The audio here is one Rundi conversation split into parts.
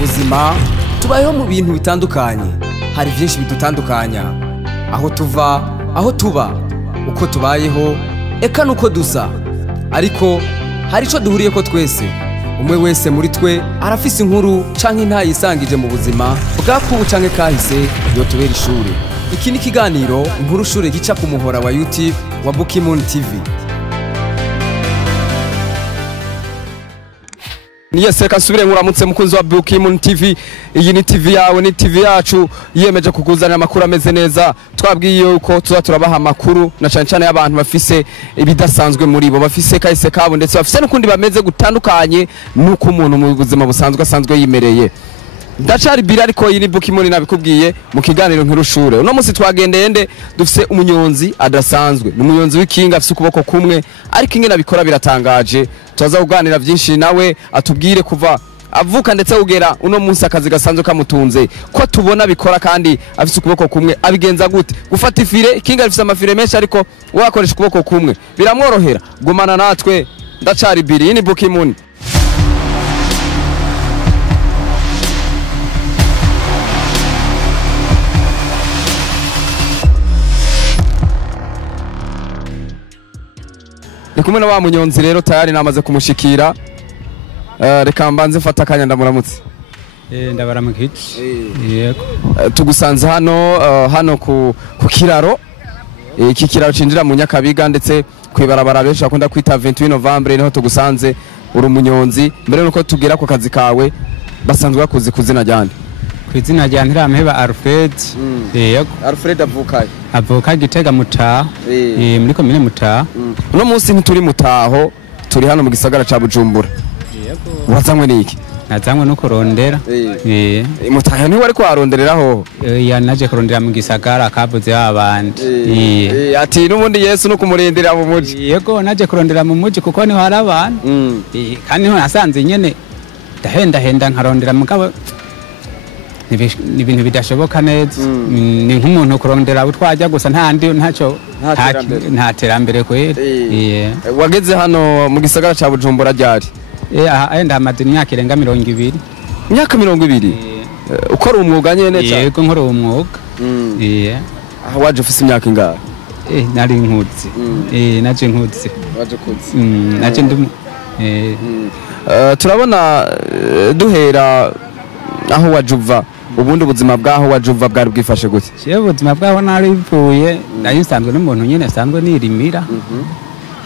buzima tubayeho mu bintu bitandukanye, hari byinshi bidutandukanya, aho tuva, aho tuba, uko tubayeho, eka nuko dusa, ariko hari ico duhuriye ko twese. Umwe wese muri twe arafise inkuru canke ntayisangije mu buzima bwakubu canke kahise yotubera ishure. Iki ni kiganiro inkuru shure gica ku muhora wa YouTube wa Bukimuni TV. Niye seka subire nguramutse mukunzi wa Bukimuni TV. Iyi ni TV yawe, ni TV yacu yiyemeje kukuzanira amakuru ameze neza. Twabwiye uko tuza turabaha amakuru na cyane cyane y'abantu bafise ibidasanzwe muri bo, bafise kahise kabo ndetse bafise n'ukundi bameze gutandukanye nuko umuntu mu buzima busanzwe asanzwe yimereye. Ndacari bira ariko iyi ni Bukimuni nabikubwiye mu kiganiro nkuru shure. Uno munsi twagendeye nde dufise umunyonzi adasanzwe. Ni umunyonzi w'ikinga afise ukuboko kumwe ariko ingene abikora biratangaje. Tuza kuganira byinshi nawe atubwire kuva avuka ndetse ugera uno munsi akazi gasanzwe kamutunze ko tubona bikora kandi afise ukuboko kumwe abigenza gute. Gufata ifire ikinga rifise amafire menshi ariko wakoresha ukuboko kumwe biramworohera. Gumana natwe ndacari biri. Iyi ni Bukimuni. Kumwe na wa munyonzi rero tayari namaze kumushikira. Reka mbanze mfata akanya ndamuramutse. Ndabaramukije. Yego. Tugusanze hano ku kiraro. Iki kiraro cinjira mu Nyakabiga ndetse kwibarabara benshi akunda kwita 28 Novembre niho tugusanze uri umunyonzi. Mbere nuko tugera ku kazi kawe basanzwe bakuzi kuzina ryande. Kwizina rya Ntiramheba Alfred. Yego. Alfred avukaye. Avuka Gitega Mutaho. Muri komine Mutaho. Uno munsi ntituri Mutaho, turi hano mu gisagara ca Bujumbura. Yego. Wazanywe niki? Nazanywe no kurondera. Mutaho ni wari kwaronderaho. Naje kurondera mu gisagara kabuze abantu. Ati n'ubundi Yesu no kumurindira mu muji. Yego, naje kurondera mu muji kuko ni hari abantu. Kandi niho nasanze nyene ndahenda nkarondera mugabo ni ibintu bidashoboka neza. Ni nk'umuntu kurondera utwajya gusa nta terambere kwera. Wageze hano mu gisagara ca Bujumbura ryari? Ndamaze imyaka irenga 20. Imyaka 20? Ukora umwuga nyene cyane? Yego, nkora umwuga. Aho waje ufise imyaka ingahe? Nari nkutse. Naje nkutse. Waje kutse. Naje ndum. Turabona duhera aho wajuva. Ubundi ubuzima bwaho wajuva bwari bwifashe gute? Ubuzima bwaho narivuye nari nsanzwe n'umuntu nyene asanzwe nirimira.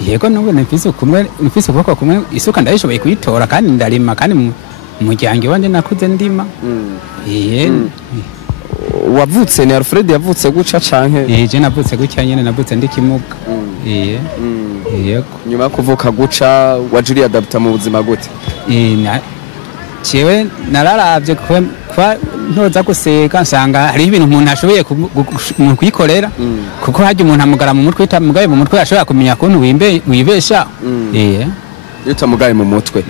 Yego, n'ubu nfise ukuboko kumwe isuka ndayishoboye kuyitora kandi ndarima kandi mu muryango wanje nakuze ndima. Wavutse ni Alfred yavutse guca canke? Je navutse guca nyene, navutse ndi kimuga. Yego. Nyuma kuvuka guca wajuri adapta mu buzima gute? Cewe nararavye kwa ntoza guseka nsanga hari ibintu umuntu ashoboye kwikorera kuko haje umuntu amugara mu mutwe itamugaye mu mutwe ashobora kumenya kuntu wibesha. Utamugaye mu mutwe.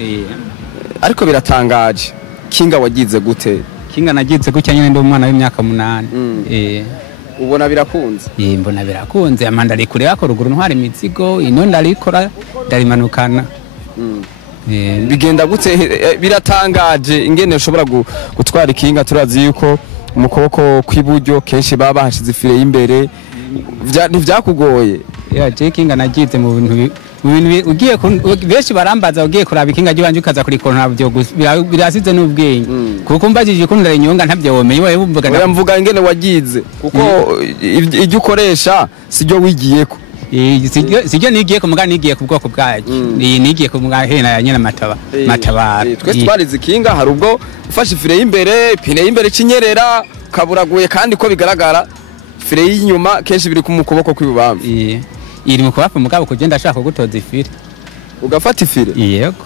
Ariko biratangaje. Kinga wagize gute? Kinga nagize gutya nyene ndi umwana w'imyaka 8. Ubona birakunze? Mbona birakunze. Amanda ari kure yako ruguru ntwara imizigo ino ndarikora ndarimanukana. Bigenda gute? Biratangaje ingene ushobora gutwara ikinga. Turazi yuko mu kuboko kw'iburyo kenshi baba bahashize ifire y'imbere. Ntivyakugoye? Je kinga nagize mu bintu ugiye benshi barambaza ugiye kuraba ikinga ry'ubanje ukaza kurikora ntabyo birasize n'ubwenge kuko mbajije ko ndarinyonga ntabyo womenye wowe bumvuga mvuga ingene wagize kuko ivyo ukoresha sijyo wigiyeko. Sijyo nigiye ku mugani nigiye ku bwoko bwaje. Nigiye ku mugahena ya nyene matabara. Twese twarize ikinga hari ubwo ufashe ifire y'imbere, pine y'imbere cinyerera kaburaguye kandi ko bigaragara ifire y'inyuma kenshi biri ku mukuboko kw'ibubambe. Iri mu kubafa mugabo kugenda ashaka gutoza ifire. Ugafata ifire? Yego.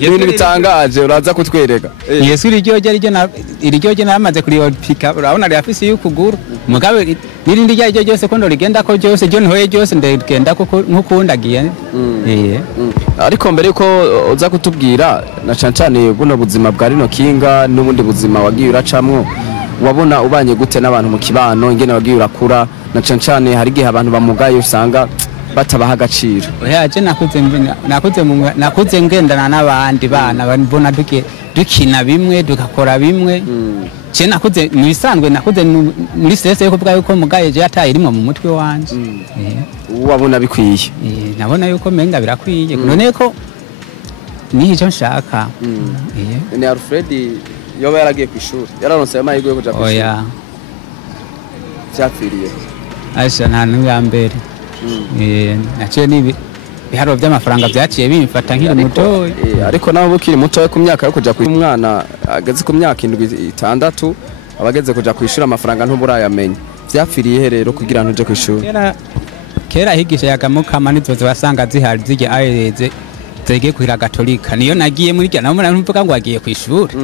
Ibintu bitangaje uraza kutwereka. Yesu iryo namaze kuriyopika urabona ari afisi y'ukuguru. Mugabo nirindi ryo ryose ko ndorigenda ko ryose ryo ntoye ryose ndagenda kuko nkukundagiye. Ariko mbere yuko uza kutubwira na cancane buno buzima bwa rino kinga n'ubundi buzima wagiye uracamwo, wabona ubanye gute n'abantu mu kibano ingene wagiye urakura na cancane hari gihe abantu bamugaye usanga batabaha agaciro. oya je nakuze ngendana n'abandi bana mbona dukina bimwe dukakora bimwe je nakuze mu bisanzwe nakuze muri stress yo kuvuga yuko mugaye je yatayirimwe mu mutwe wanje wabona bikwiye nabona yuko menga birakwiye none ko ni icyo nshaka ni Alfred yoba yaragiye ku ishuri yararonse amahirwe yo kuja ku ishuri oya cyapfiriye Aisha nta n'uya mbere naciye nibi biharo by'amafaranga byaciye bimfata nkiri muto ariko naho bukiri muto ku myaka yo kuja ku umwana ageze ku myaka 6 abageze kuja ku ishuri amafaranga ntuburayamenye byapfiriye rero kugira ntuje ku ishuri kera higisha yagamukama nizoze wasanga zihari zige ayereze zege kuhira gatolika niyo nagiye muri cyana namwe mvuga ngo agiye ku ishuri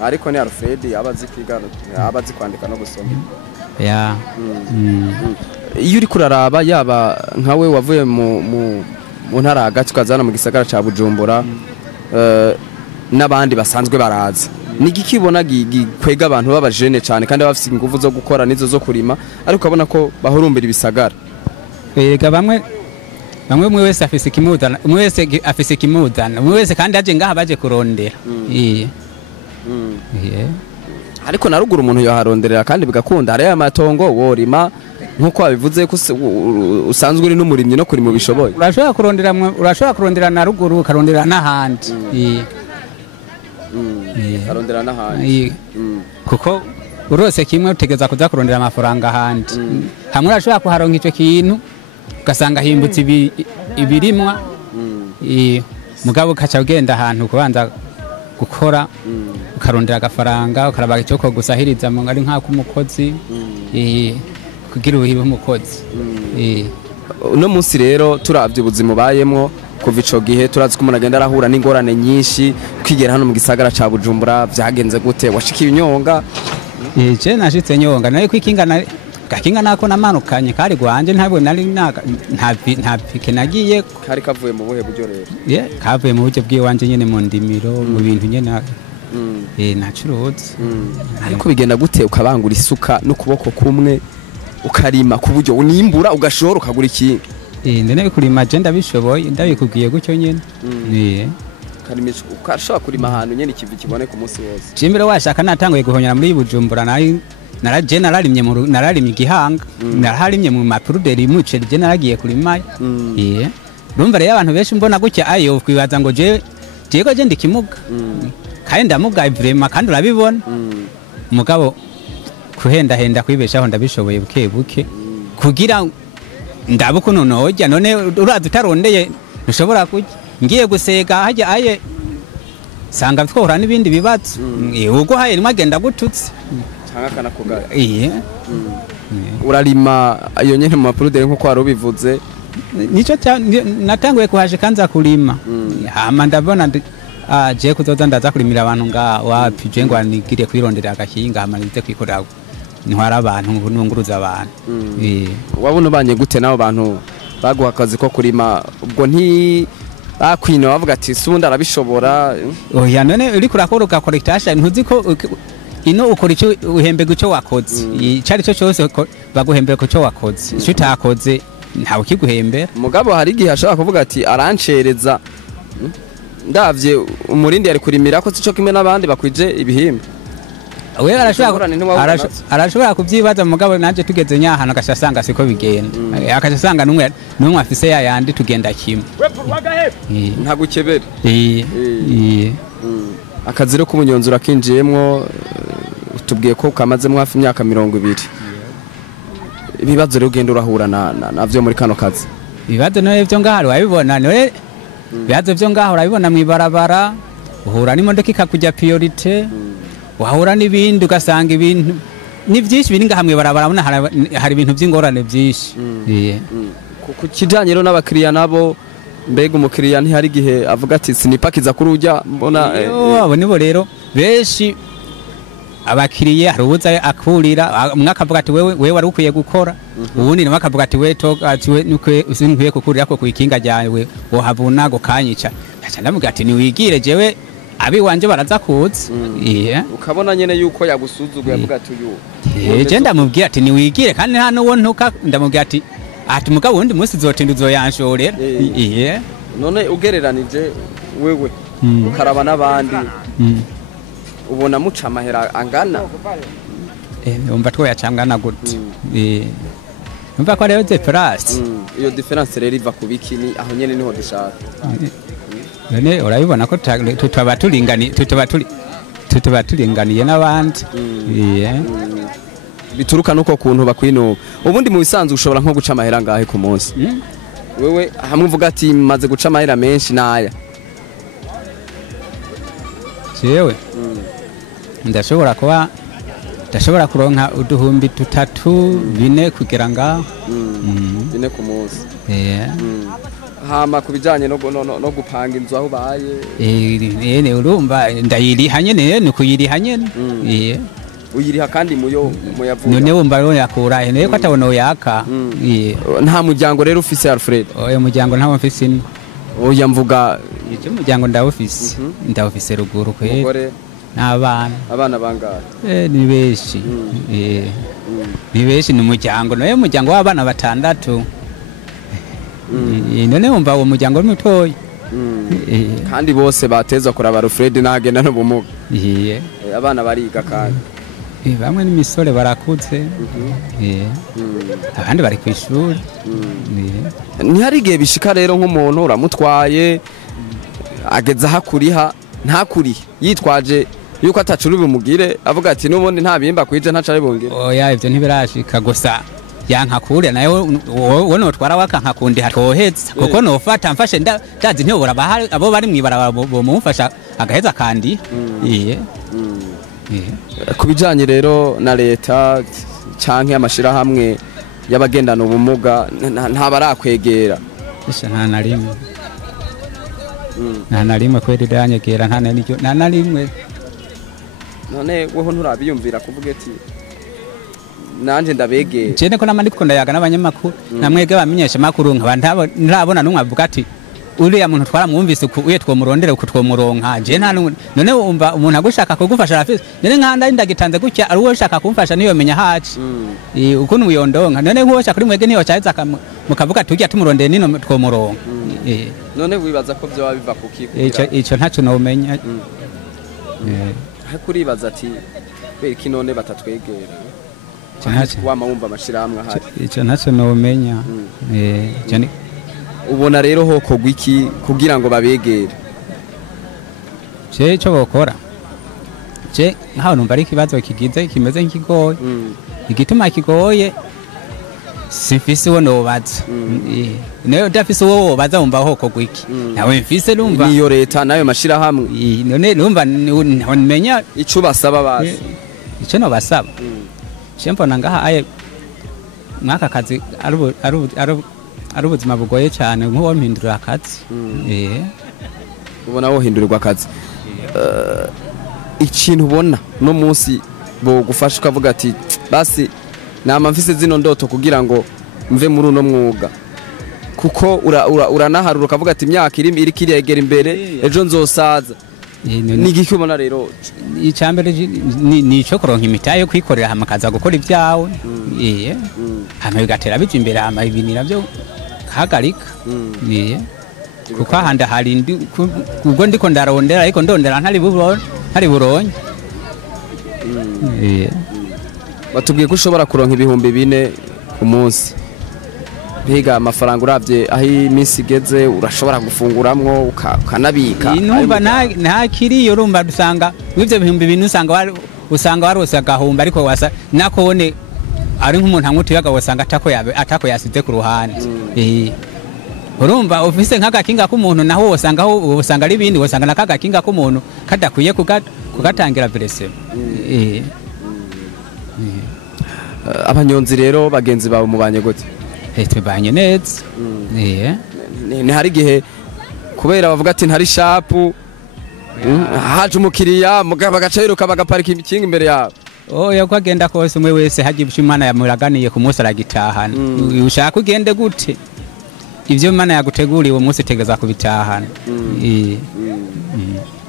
ariko ni Alfred abazi kwigana abazi kwandika no gusoma ya iyo uri kuraraba yaba nkawe wavuye mu ntara hagati ukazana mu gisagara ca Bujumbura n'abandi basanzwe baraza nigikibona gikwega abantu babajene cyane kandi bafite ingufu zo gukora nizo zo kurima ariko abona ko bahurumbira ibisagara bamwe umwe wese afise ikimuzana umwe wese kandi aje ngaha baje kurondera ariko naruguru umuntu yoharonderera kandi bigakunda hari amatongo worima nkuko wabivuze ko usanzwe uri n'umurimyi no kuri mu bishoboye urashobora kurondera na ruguru ukarondera n'ahandi karondera n'ahandi kuko urose kimwe utegeza kuza kurondera amafaranga ahandi hamwe urashobora kuharonka icyo kintu ugasanga himbutse ibirimwa mugabo ukaca ugenda ahantu kubanza gukora ukarondera agafaranga ukaraba icyo ko gusahiriza mu ngari nk'akumukozi kugira ubuhibe umukozi uno munsi rero turavye ubuzima bayemwo kuva ico gihe turazi ko umuntu agenda arahura n'ingorane nyinshi kwigera hano mu gisagara ca Bujumbura vyagenze gute washikiye inyonga je nashitse nyonga nayo gakinga nako namanukanye kari gwanje ntabwo nari nta pike nagiye kari kavuye mu buhe buryo rero kavuye mu buryo bw'iwanje nyene mu ndimiro mu bintu nyene nacuruza ariko bigenda gute ukabangura isuka n'ukuboko kumwe ukarima ku buryo unimbura ugashora ukagura iki ndene bikurima je ndabishoboye ndabikubwiye gutyo nyene karimisha ukashobora kurima ahantu nyene ikivi kibone ku munsi wose cimbere washaka natanguye guhonyera muri Bujumbura naraje nararimye igihanga naraharimye mu mapuruderi muceri je naragiye kurima urumva rero abantu benshi mbona gutya ayo kwibaza ngo jego je ndikimuga kandi ndamugaye vraiment kandi urabibona mugabo kuhenda kwibeshaho ndabishoboye buke kugira ndabuko nonojya none uraza utarondeye ntushobora kujya ngiye gusega hajya aye sanga twora n'ibindi bibazo ubwo haye nimagenda gututse cyangwa kanakugara urarima iyo nyene mu mapuruderi nko kwari ubivuze nico natanguye kuhaje kanza kurima hama ndabona je kuzoza ndaza kurimira abantu wapi je ngo nigire kwirondera agahinga hama nize kwikorera ntwara abantu nunguruza abantu wabona banye gute nabo bantu baguha akazi ko kurima ubwo bakwino bavuga ati sundi arabishobora oya none uri kurakora ugakora itasha ntuzi ko ino ukora icyo uhembe gucyo wakoze icari cyo cyose baguhembera ko cyo wakoze icyo utakoze ntawe kiguhembera mugabo hari igihe ashaka kuvuga ati arancereza ndavye umurindi ari kurimira ko cyo kimwe n'abandi bakwije ibihimba we arashobora kubyibaza mugabo nanje tugeze nyahano gashasanga siko bigenda akashasanga numwe afise yayandi tugenda kimwe ntagukebere akaziro k'umunyonzura kinjiyemwo tubwiye ko kamazemo hafi imyaka 20 ibibazo rero ugenda urahura navyo muri kano kazi ibibazo nawe byo ngahari wabibona none ibibazo byo ngahari urabibona mwibarabara uhura n'imodoka ikakujya priorite wahura n'ibindi ugasanga ibintu ni byinshi biri ngahamwe barabona hari ibintu by'ingorane byinshi ku kijanye rero n'abakiriya nabo mbega umukiriya ntihari gihe avuga ati sinipakiza kuri ujya mbona abo nibo rero benshi abakiriye hari ubuza akurira umwaka avuga ati wewe wari ukwiye gukora ubundi nawe akavuga ati we nuko usinkwiye kukurira ko kuikinga ryawe wohabuna gokanyica ndamubwira ati niwigire jewe abi wanje baraza kuza ukabona nyene yuko yagusuzuguye avuga ati uyu je ndamubwira ati niwigire kandi hano wo ntuka ndamubwira ati ati mugabo wundi munsi zotinda uzoyanshorera none ugereranije wewe ukaraba n'abandi ubona muca amahera angana umva twoyacangana gute umva ko rero difference iyo difference rero iva ku bikini aho nyene niho dushaka none urabibona ko tutaba turinganiye n'abandi bituruka nuko kuntu bakwinuba ubundi mu bisanzwe ushobora nko guca amahera ngahe ku munsi wewe hamwe uvuga ati maze guca amahera menshi naya jewe ndashobora kuronka uduhumbi 3-4 kugira ngaho 4 ku munsi hama kubijanye no gupanga inzu aho baye urumva ndayiriha nyene nukuyiriha nyene uyiriha kandi muyavuga none wumva rero yakura neye ko atabona yaka nta muryango rero ufise Alfred oya muryango nta mfise ni oya mvuga icyo muryango ndawufise ruguru kwe abana bangahe ni beshi ni beshi ni muryango naye muryango w'abana 6 none wumva uwo muryango mutoyi kandi bose bateza kuraba Alfred nagenda no bumuga abana bariga kandi bamwe n'imisore barakuze abandi bari kwishuri ntihari igihe bishika rero nk'umuntu uramutwaye ageza hakuriha ntakurihe yitwaje yuko atacuri bumugire avuga ati n'ubundi nta bimba kwije ntacari bungire oya ivyo ntibirashika gusa yankakure nayo wono twara wakankakundi hatoheza kuko nofata mfashe ndazi ntiyobora bahari abo bari mwibara bomufasha agaheza kandi kubijanye rero na leta canke amashira hamwe y'abagendana ubumuga nta barakwegera nta na rimwe kweri danyegera nta na rimwe none woho nturabiyumvira kuvuga ati nanje ndabegeye cyene ko namandiko ndayaga n'abanyamakuru namwege bamenyesha makuru nkaba ntabona numwe avuga ati uriya muntu twaramwumvise uye twomurondera uko twomuronka je nta none umva umuntu agushaka kugufasha rafise none nkanda ndagitanze gutya ari uwo shaka kumfasha niyo menya haci ukuntu uyondonka none nkuwo shaka kuri mwege niyo cyaheza mukavuga tujya tumurondera nino twomuronka none wibaza ko byo biva kukikira ico ntaco no umenya hakuribaza ati beriki none batatwegera wama wumva amashiramwe ahari ico ntaco no umenya ubona rero hoko gwiki kugira ngo babegere cyo bokora nkaho numva ari kibazo kigize kimeze nk'ikigoye igituma kigoye sifise wo nobaza nayo dafise wo wobaza umva hoko gwiki nawe mfise numva niyo leta nayo mashira hamwe none numva nmenya ico basaba basi ico no basaba mbona ngaha aye mwaka kazi ari ubuzima bugoye cyane nk'uwo mpindurira akazi ubona wo hindurirwa akazi ikintu ubona no munsi bo gufasha ukavuga ati basi nama mfise zino ndoto kugira ngo mve muri uno mwuga kuko uranaharura ukavuga ati imyaka iri kiriyegera imbere ejo nzosaza nigiki ubona rero icambere ni ico kuronka imitahe yo kwikorera hamakaza gukora ibyawe hama bigatera bije imbere hama ibintu navyo hagarika kuko ahandi hari ubwo ndiko ndarondera ariko ndondera ntari buronye batubwiye ko ushobora kuronka ibihumbi 4 ku munsi biga amafaranga uravye aho iminsi igeze urashobora gufunguramwo ukanabika numva nta kiriyo urumva dusanga w'ivyo bihumbi 4 usanga warose agahumba ariko wasa nakone ari nk'umuntu amutiyaga wasanga atako yasize ku ruhande urumva ufise nk'agakinga k'umuntu naho usanga ari bindi wasanga nakagakinga k'umuntu kadakwiye kugatangira vrese abanyonzi rero bagenzi bawe mubanye gute tubanye neza ni hari gihe kubera bavuga ati ntari shapu haje umukiriya bagacayiruka bagaparika imikinga imbere yawe oya ko agenda kose umwe wese haje Imana yamuraganiye ku munsi aragitahana ushaka ugende gute ivyo Imana yaguteguriye umunsi tegeza kubitahana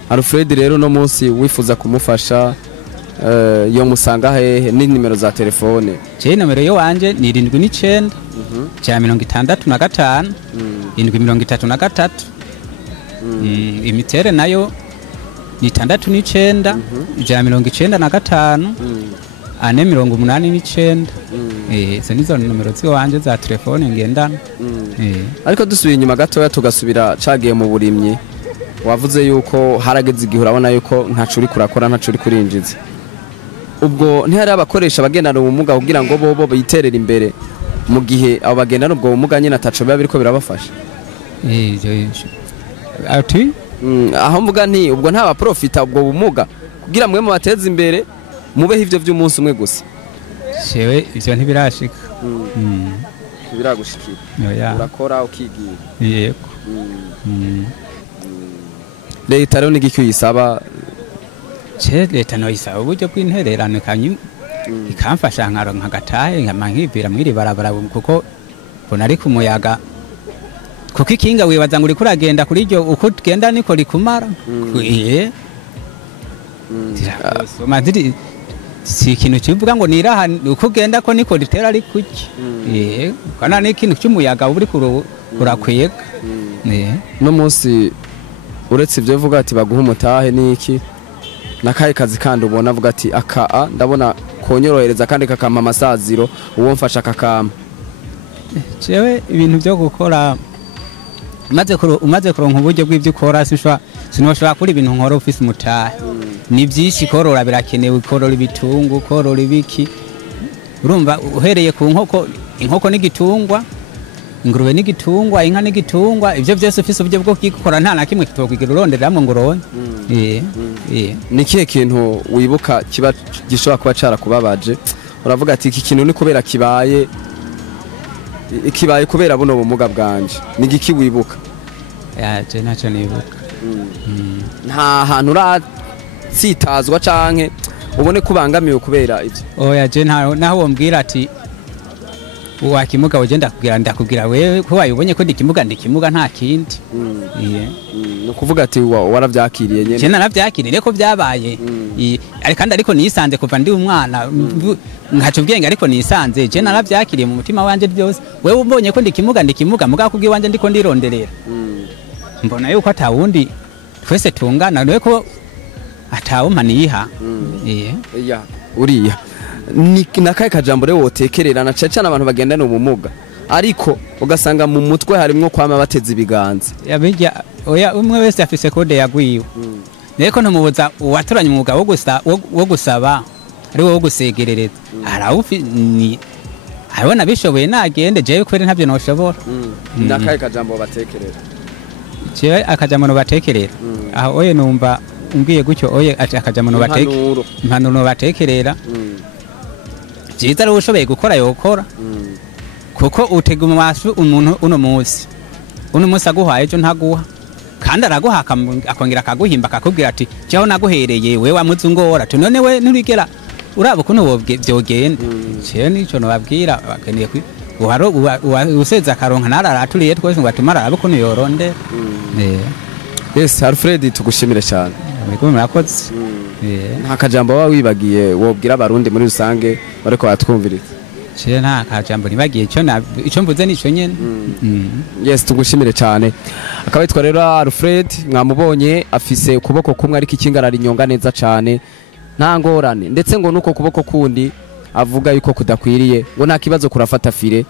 Alfred rero no munsi wifuza kumufasha yo musanga hehe ni nimero za telefone je nimero yo wanje ni 79 +65 733 imitere nayo ni 69 195 489 izo nizo numero ziwanje za telefone ngendana. Ariko dusubiye inyuma gatoya tugasubira cagiye mu burimyi, wavuze yuko harageze igihe urabona yuko ntaco uri kurakora ntaco uri kurinjiza, ubwo ntihari abakoresha bagendana ubumuga kugira ngo bobo biterera imbere mu gihe abo bagendana ubwo bumuga nyine ataco biba biriko birabafasha? Ati aho mvuga nti ubwo nta baprofita ubwo bumuga kugira mwe mu bateze imbere mubeho ivyo vy'umunsi umwe gusa? Shewe ivyo ntibirashika. Ntibiragushikira, urakora ukigira. Yego. Leta rero nigiki uyisaba? Leta no yisaba uburyo bw'intererano kanyu ikamfasha nkaronka gatahe nkivira mwiri barabara kuko bona ari kumuyaga, kuko ikinga wibaza ngo uri kuragenda kuri ryo uko tugenda niko rikumara. Madiri si ikintu kivuga ngo niraha uko ugenda ko niko ritera ari kuki. Kana ni ikintu cy'umuyaga uri kurakwega. No munsi uretse ivyo vuga ati baguha umutahe niki nakaye kazi kandi ubona avuga ati aka ndabona konyorohereza kandi kakampa amasaziro uwo mfasha kakama? Jewe ibintu byo gukora umaze kuronka uburyo bw'ibyo ukora sinoshobora kuri ibintu nkora ufise umutahe. Ni byinshi korora birakenewe, korora ibitungu, korora ibiki, urumva uhereye ku inkoko n'igitungwa, ingurube n'igitungwa, inka n'igitungwa, ivyo byose ufise uburyo bwo kwikora nta na kimwe kitokwigira uronderamwe ngo uronke. Ni kihe kintu wibuka kiba gishobora kuba carakubabaje uravuga ati iki kintu ni kubera kibaye kubera buno bumuga bwanje? Ni giki wibuka? Je naco nibuka. Nta hantu uratsitazwa canke ubone kubangamiwe kubera ivyo? Oya, je naho wombwira ati wakimuga woje ndakubwira wewe ko wayibonye ko ndikimuga nta kindi. No kuvuga ati waravyakiriye nyene? Je naravyakiriye ko byabaye. Ariko nisanze kuva ndi umwana nkaco ubwenge, ariko nisanze je naravyakiriye mu mutima wanje byose. Wewe umbonye ko ndikimuga muga kubwi wanje ndiko ndironderera, mbona yuko atawundi twese tungana, niwe ko atawumpa niha. Uriya ni nakaye kajambo rero wotekererana cyane abantu bagendana ubumuga ariko ugasanga mu mutwe harimwo kwama bateze ibiganza? Oya, umwe wese afise kode yagwiwe. Niko ntumubuza uwaturanye umwuga wo gusaba ari wo gusegerereza arawufi abona bishoboye nagende, jewe kwere ntavyo noshobora. Nakaye kajambo batekerera? Jewe akajambo no batekerera aho oye numva umbwiye gutyo oye ati akajambo no batekerera impanuro batekerera. Jiza rero ushoboye gukora yokora, kuko utega umaso umuntu uno munsi aguhaye ejo ntaguha, kandi araguha akongera akaguhimba akakubwira ati cyaho naguhereye wewe wamuzungora ati none we nturigera uraba ukuntu byogenda. Cyo nico no babwira bakeneye uharo useza karonka nararaturiye twese ngo atumara arabe ukuntu yoronde. Yes, Alfred tugushimire cyane. Mwego murakoze. Nta kajambo wa wibagiye wobwira abarundi muri rusange bariko batwumviriza? Je nta kajambo nibagiye ico mvuze nico nyene. Yes, tugushimire cyane. Akaba yitwa rero Alfred, mwamubonye afise ukuboko kumwe ariko ikingara rinyonga neza cyane nta ngorane, ndetse ngo nuko kuboko kundi avuga yuko kudakwiriye ngo nta kibazo kurafata fire.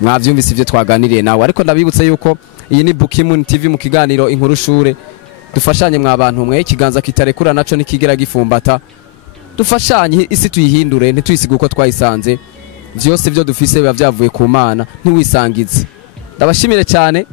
Mwavyumvise ivyo twaganiriye nawe, ariko ndabibutse yuko iyi ni Bukimu TV mu kiganiro inkuru shure. Dufashanye mwabantu mwe, ikiganza kitarekura naco nikigira gifumbata. Dufashanye isi tuyihindure ntituyisiga uko twayisanze. Vyose byo dufise biba vyavuye ku Mana, ntiwisangize. Ndabashimire cyane.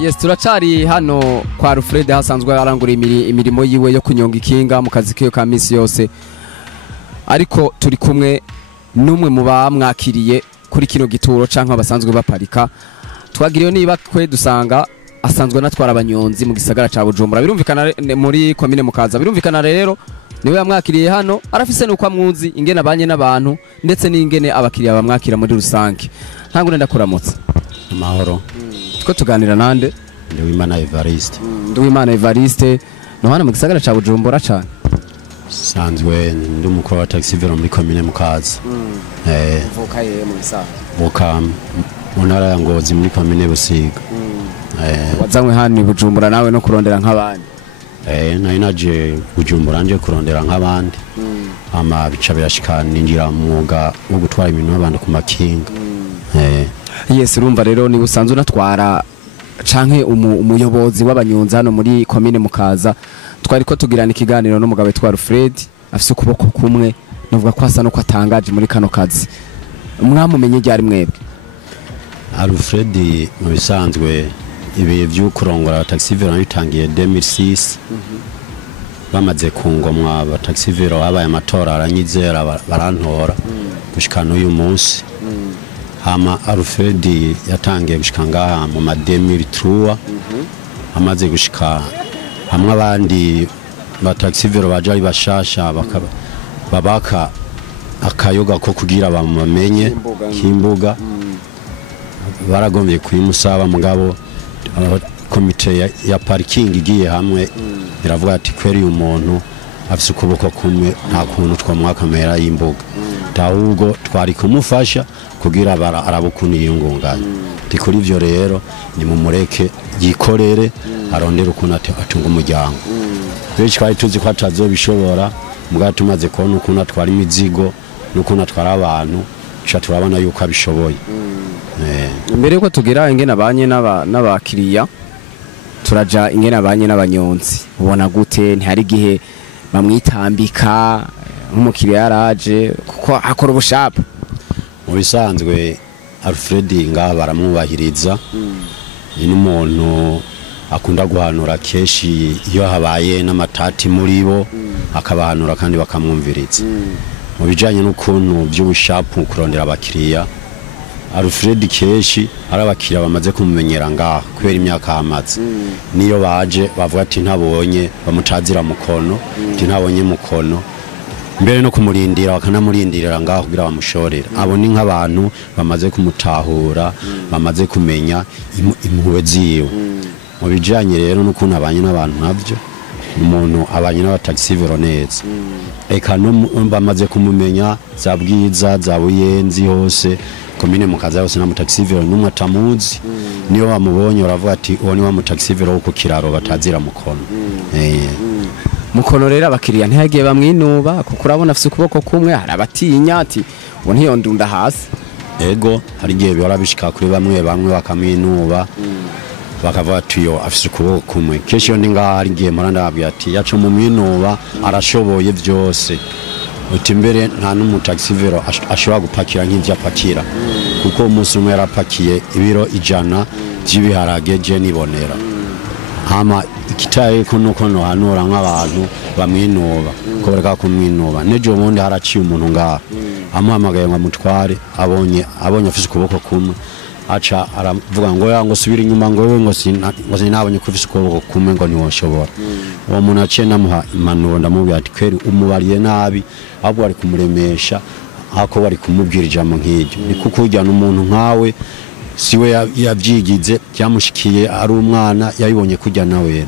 Yes, turacari hano kwa Alfred hasanzwe arangura imirimo yiwe yo kunyonga ikinga mu kazi kiyo ka misi yose, ariko turi kumwe numwe mu bamwakiriye kuri kino gituro canke abasanzwe baparika. Twagiriyo niba twe dusanga asanzwe natwara abanyonzi mu gisagara ca Bujumbura, birumvikana muri komine Mukaza. Birumvikana rero niwe yamwakiriye hano arafise nuko amwuzi ingene abanye n'abantu ndetse n'ingene abakiriya bamwakira muri rusange. Ntango nenda kuramutsa amahoro two tuganira nande Nduwimana Evariste. Nduwimana Evariste no hano mu gisagara ca Bujumbura cyane. Sanzwe ndi umukuru wa taxi vero muri commune Mukaza. Vuka ye mu Musaga. Vuka mu ntara ya Ngozi muri commune Busiga. Wazanywe hano i Bujumbura nawe no kurondera nk'abandi. Nari naje Bujumbura nje kurondera nk'abandi. Ama bica birashikana ninjira mu mwuga wo gutwara ibintu n'abantu ku makinga. Yes, urumva rero ni usanzwe unatwara canke umuyobozi w'abanyonzi hano muri commune Mukaza. Twari ko tugirana ikiganiro n'umugabo witwa Fred afise ukuboko kumwe novuga ko asa no kwatangaje muri kano kazi. Mwamumenye ryari mwebwe? Alfred mu bisanzwe ibi by'ukurongora taxi vero bitangiye 2006. Bamaze kungomwa ba taxi vero abaye amatora aranyizera barantora gushika n'uyu munsi. Hama Alfred yatangiye gushika ngaha mu ma 2003. Amaze gushika hamwe abandi ba taxi vero baje ari bashasha babaka akayoga ko kugira bamenye kimbuga. Baragombye kuyimusaba mugabo komite ya parking igiye hamwe iravuga ati kweri umuntu afise ukuboko kumwe nta kuntu twamwakamera y'imbuga. Ahubwo twari kumufasha kugira arabukuni yiyungunganya. Kuri ivyo rero ni mu mureke yikorere arondera ukuntu atunga umuryango. Benshi twari tuzi ko atazobishobora mugabo tumaze kubona ukuntu atwara imizigo n'ukuntu atwara abantu cha turabona yuko abishoboye. Mbere yuko tugira ingene abanye n'abakiriya turaja ingene abanye n'abanyonzi. Ubona gute ntihari gihe bamwitambika nk'umukiriya yaraje kuko akora ubushapu? Mu bisanzwe Alfred ngaha baramwubahiriza. Ni n'umuntu akunda guhanura keshi iyo habaye n'amatati muri bo akabahanura kandi bakamwumviriza. Mu bijanye n'ukuntu by'ubushapu kurondera abakiriya Alfred keshi arabakiriya bamaze kumumenyera ngaha kubera imyaka hamaze. Niyo baje bavuga ati ntabonye bamutazira mukono, ati ntabonye mukono. Mbere no kumurindira bakanamurindirira ngaho kugira bamushorera. Abo ni nk'abantu bamaze kumutahura, bamaze kumenya impuhwe ziwe. Mu bijanye rero n'ukuntu abanye n'abantu navyo umuntu abanye n'abataxi vero neza. Eka no bamaze kumumenya za Bwiza za Buyenzi hose commune Mukaza hose na mutaxi vero n'umwe atamuzi. Niyo bamubonye uravuga ati uwo ni wa mutaxi vero wo ku kiraro batazira mukono. Mukono rero abakiriya ntihagiye bamwinuba kuko urabona afise ukuboko kumwe harabatinya ati uwo ntiyondunda hasi. Ego hari gihe bihora bishika kuri bamwe bakamwinuba bakavuga ati yo afise ukuboko kumwe. Keshi yo ndi ngaha hari gihe muranda babwira ati yaco mu mwinuba arashoboye vyose. Uti mbere nta n'umutaxi vero ashobora gupakira nk'ivyo apakira kuko umunsi umwe yarapakiye ibiro 100 by'ibiharage je nibonera. Hama ikitaye ko nuko no hanura nk'abantu bamwinuba ko bareka kumwinuba. Nejo ubundi haraciye umuntu ngaha amuhamagaye ngo amutware abonye afise ukuboko kumwe aca aravuga ngo yango subira inyuma ngo wewe ngo sinabonye ko ufise ukuboko kumwe ngo ntiwoshobora. Uwo muntu aciye namuha impanuro ndamubwira ati kweri umubariye nabi ahubwo ari kumuremesha ako bari kumubwira ijambo nk'iryo. Ni kuko ujyana umuntu nkawe siwe yavyigize byamushikiye ari umwana yabibonye kujya nawe.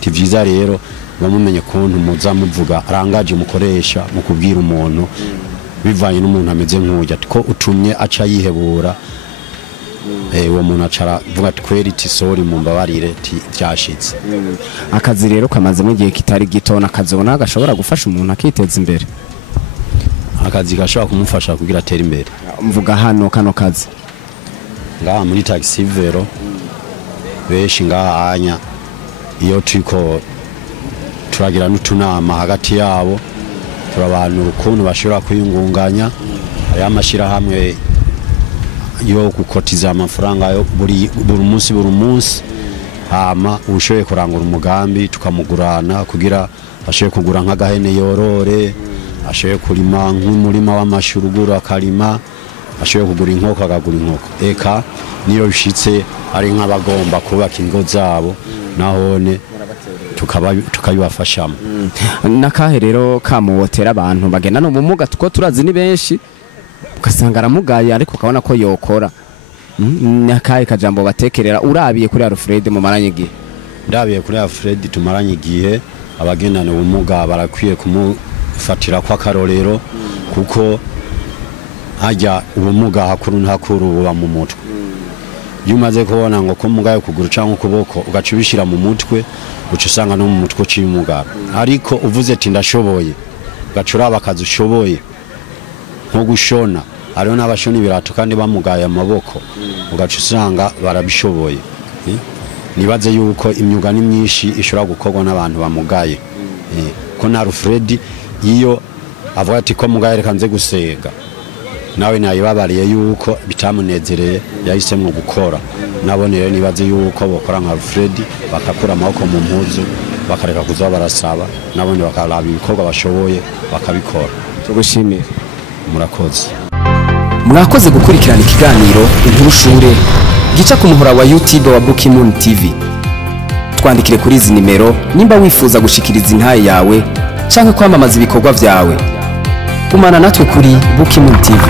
Tivyiza rero bamumenye kuntu muza muvuga arangaje mukoresha mu kubwira umuntu bivanye n'umuntu ameze nk'ujya ko utumye aca yihebura. Uwo muntu acara vuga ati kweri tisori mumbabarire byashitse. Akazi rero kamaze mu gihe kitari gitona kazona gashobora gufasha umuntu akiteza imbere. Akazi gashobora kumufasha kugira atera imbere. Mvuga hano kano kazi ngaha muri taxi vero beshi ngaha anya iyo turiko turagira n'utunama hagati yabo turabantu ukuntu bashobora kuyungunganya aya mashira hamwe yo gukotiza amafaranga yo buri munsi. Hama ushoboye kurangura umugambi tukamugurana kugira ashoboye kugura nk'agahene yorore, ashoboye kurima nk'umurima w'amashuruguru akarima, ashoboye kugura inkoko akagura inkoko. Eka niyo bishitse ari nk'abagomba kubaka ingo zabo nahone tukayibafashamo. Nakahe rero kamuwotera abantu bagenda no bumuga tuko turazi ni benshi ugasanga aramugaye ariko ukabona ko yokora. Nakahe kajambo batekerera urabiye kuri Alfred mu maranye igihe? Ndabiye kuri Alfred tumaranye igihe abagendana ubumuga barakwiye kumufatira kwa karorero kuko hajya ubumuga hakuru ntakuru buba mu mutwe. Iyo umaze kubona ngo ko mugaye kuguru canke ukuboko ugaca ubishira mu mutwe uca usanga no mu mutwe uciye umugara, ariko uvuze ati ndashoboye ugaca uraba akazi ushoboye nko gushona, hariho n'abashona ibirato kandi bamugaye amaboko ugaca usanga barabishoboye. Nibaze yuko imyuga ni myinshi ishobora gukorwa n'abantu bamugaye, ko na Alfred iyo avuga ati ko mugaye reka nze gusega nawe nayibabariye yuko bitamunezereye yahisemwe gukora. Nabone rero nibaze yuko bokora nka Alfred bakakura amaboko mu mpuzu bakareka kuza barasaba, nabone bakaraba ibikorwa bashoboye bakabikora. Tugushimire. Murakoze. Mwakoze gukurikirana ikiganiro Inkuru Shure gica ku muhora wa YouTube wa Bukimun TV. Twandikire kuri izi nimero nimba wifuza gushikiriza intaye yawe canke kwamamaza ibikorwa vyawe. Umana natwe kuri Bukimun TV.